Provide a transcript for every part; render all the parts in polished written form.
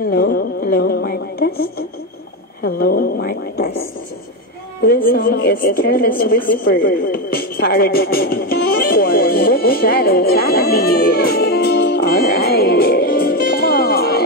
Hello, mic test. Hello, mic test. This song is Careless Whisper, parody for Mook Shadow Family. Alright, come on.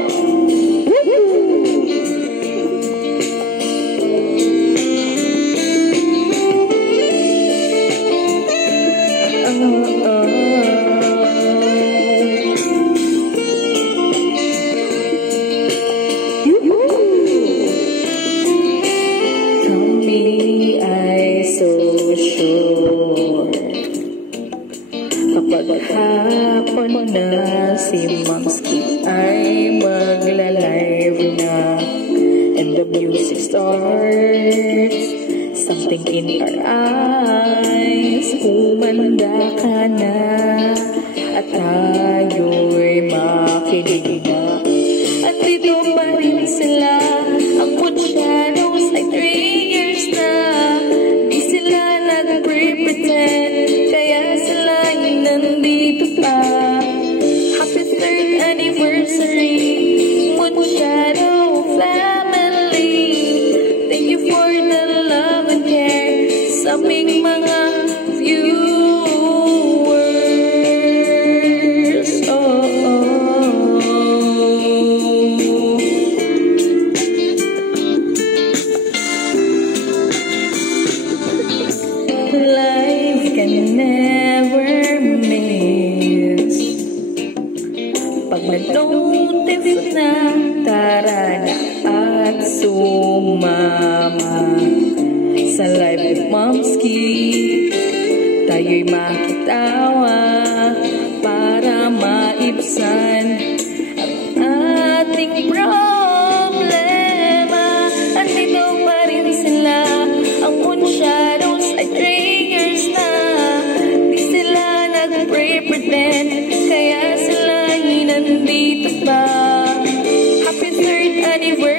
Kapag hapon na si Momski ay magla-live na and the music starts, something in our eyes, kumanda ka na at tayo'y makinig na. At dito pa rin sila, ang Mook Shadows ay 3 years na. Di sila nag-pretend, kaya sila yung nandito pa. Happy 3rd anniversary, Mook Shadow family. Thank you for the love and care sa aming mga viewers. Life can never miss. Pag mag-notice na, tara na at sumama sa live with Momski. Tayo'y makitawa para maibsan ang ating problema. Andito pa rin sila, ang Mook Shadows ay 3 years na. Di sila nag-pretend, kaya sila nandito pa. Happy 3rd anniversary.